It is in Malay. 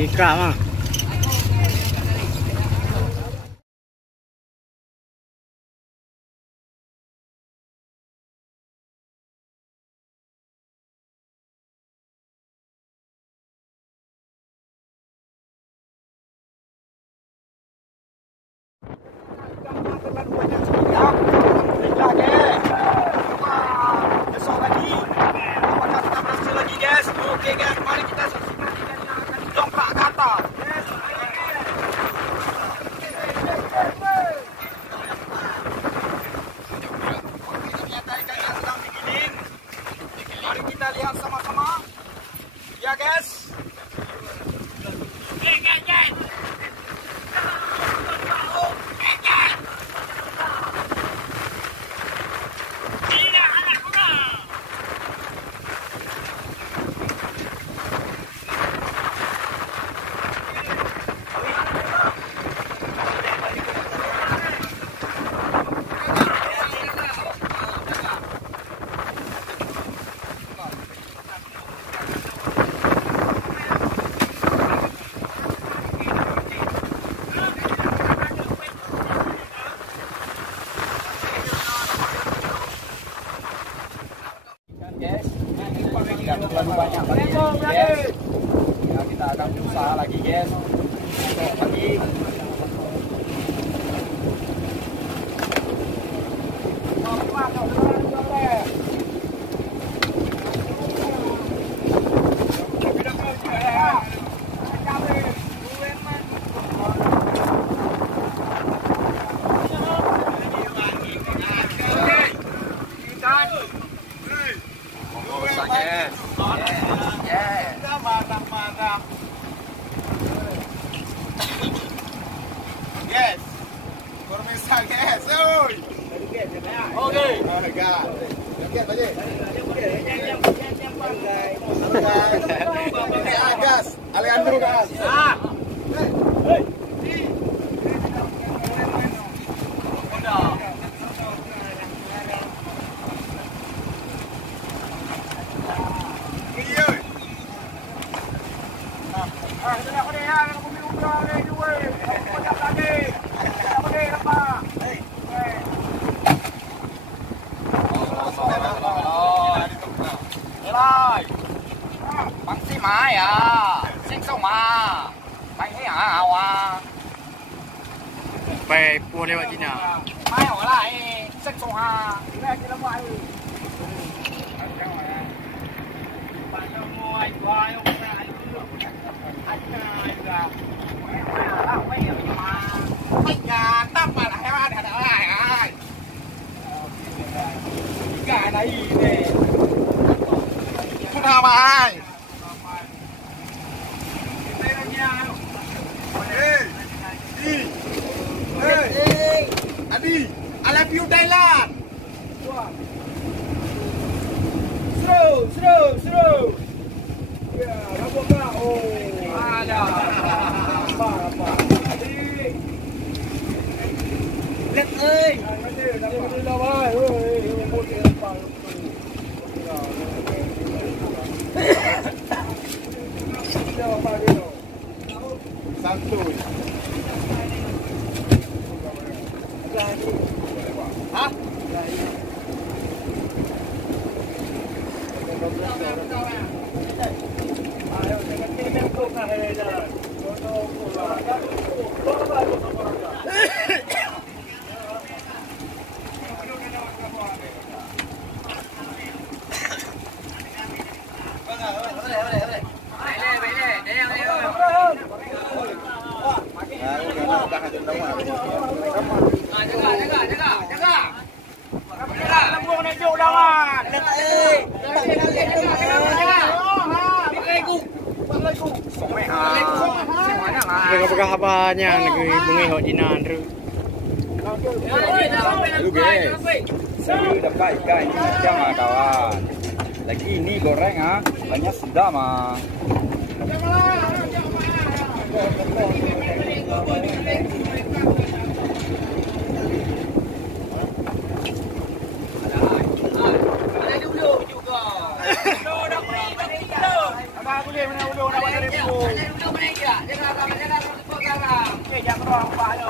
Dikram ah. Okey guys, mari kita saksikan dongkrak ke atas. Mari kita lihat sama-sama. Ya guys. Terlalu banyak lagi guys. Ya, kita akan berusaha lagi guys untuk lagi. Yes. Permisa guys. Oi. Okey. Gas. Okey, balik. Gas. Alejandro gas. Ah. Hey. Bắn xí mái à, xích sâu mà, bắn thấy hảo à. Baik, puas lewat sini ah. Mai ở lại, xích sâu ha. Cái này gì không nào mà ai Adi, I love you Thailand. Seru. Ya, apa kak? Oh, ada. Apa? Let ơi. Santuy. Hah? Apakah kabarnya negeri Bengihok Jinan tu? Lu guys, seru dapat ikan ini macam ah kawan. Lagi ini goreng ah, banyak sedap ah. Kau boleh mana ulu nak buat 2000. Jangan jangan jangan. Okey, jangan roh apa ayo.